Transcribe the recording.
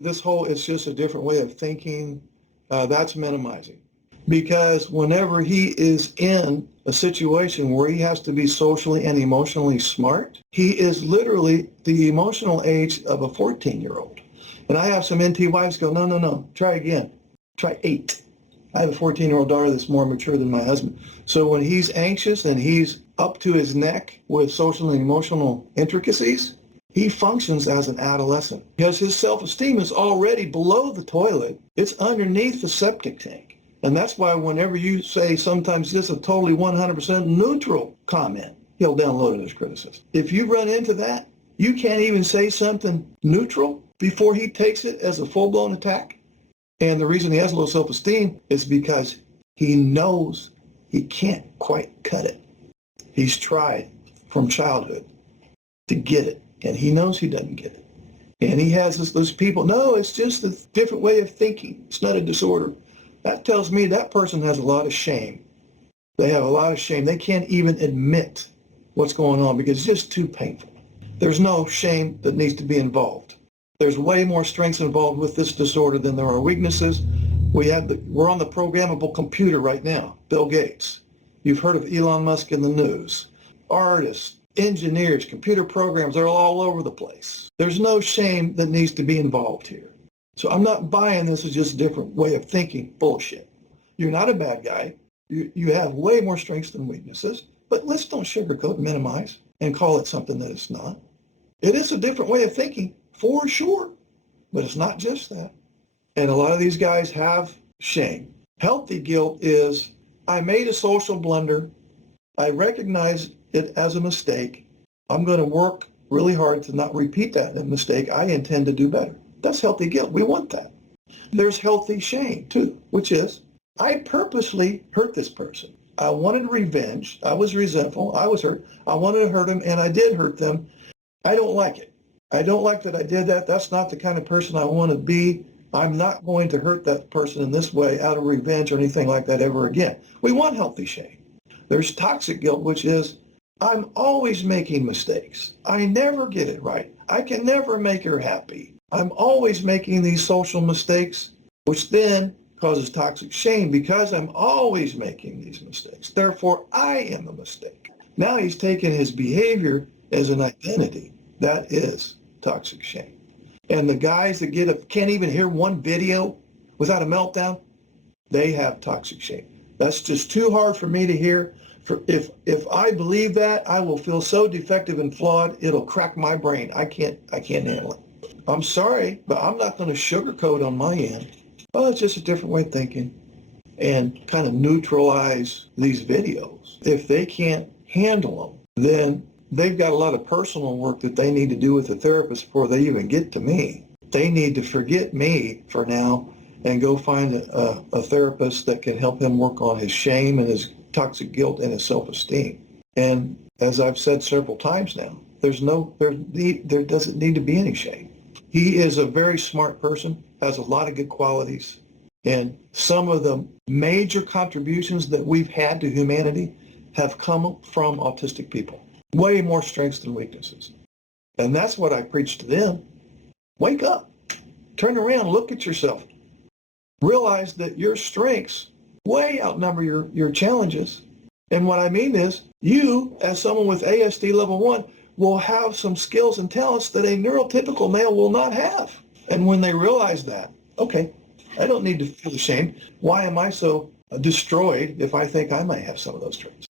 this whole, it's just a different way of thinking, that's minimizing. Because whenever he is in a situation where he has to be socially and emotionally smart, he is literally the emotional age of a 14-year-old. And I have some NT wives go, no, no, no, try again. Try 8. I have a 14-year-old daughter that's more mature than my husband. So when he's anxious and he's up to his neck with social and emotional intricacies, he functions as an adolescent because his self-esteem is already below the toilet. It's underneath the septic tank. And that's why whenever you say sometimes just a totally 100% neutral comment, he'll download it as criticism. If you run into that, you can't even say something neutral before he takes it as a full-blown attack. And the reason he has low self-esteem is because he knows he can't quite cut it. He's tried from childhood to get it, and he knows he doesn't get it. And he has those people, no, it's just a different way of thinking. It's not a disorder. That tells me that person has a lot of shame. They have a lot of shame. They can't even admit what's going on because it's just too painful. There's no shame that needs to be involved. There's way more strengths involved with this disorder than there are weaknesses. We're on the programmable computer right now, Bill Gates. You've heard of Elon Musk in the news. Artists, engineers, computer programs, they're all over the place. There's no shame that needs to be involved here. So I'm not buying this as just a different way of thinking. Bullshit. You're not a bad guy. You have way more strengths than weaknesses, but let's don't sugarcoat, minimize, and call it something that it's not. It is a different way of thinking, for sure, but it's not just that. And a lot of these guys have shame. Healthy guilt is, I made a social blunder. I recognize it as a mistake. I'm going to work really hard to not repeat that mistake. I intend to do better. That's healthy guilt. We want that. There's healthy shame too, which is, I purposely hurt this person. I wanted revenge. I was resentful. I was hurt. I wanted to hurt them, and I did hurt them. I don't like it. I don't like that I did that. That's not the kind of person I want to be. I'm not going to hurt that person in this way out of revenge or anything like that ever again. We want healthy shame. There's toxic guilt, which is, I'm always making mistakes. I never get it right. I can never make her happy. I'm always making these social mistakes, which then causes toxic shame because I'm always making these mistakes. Therefore, I am a mistake. Now he's taken his behavior as an identity. That is toxic shame. And the guys that can't even hear one video without a meltdown, they have toxic shame. That's just too hard for me to hear. If I believe that, I will feel so defective and flawed, it'll crack my brain. I can't handle it. I'm sorry, but I'm not going to sugarcoat on my end. Well, it's just a different way of thinking and kind of neutralize these videos. If they can't handle them, then they've got a lot of personal work that they need to do with the therapist before they even get to me. They need to forget me for now and go find a therapist that can help him work on his shame and his toxic guilt and his self-esteem. And as I've said several times now, there doesn't need to be any shame. He is a very smart person, has a lot of good qualities, and some of the major contributions that we've had to humanity have come from autistic people. Way more strengths than weaknesses. And that's what I preach to them. Wake up. Turn around. Look at yourself. Realize that your strengths way outnumber your challenges. And what I mean is, you, as someone with ASD level 1, will have some skills and talents that a neurotypical male will not have. And when they realize that, okay, I don't need to feel ashamed. Why am I so destroyed if I think I might have some of those traits?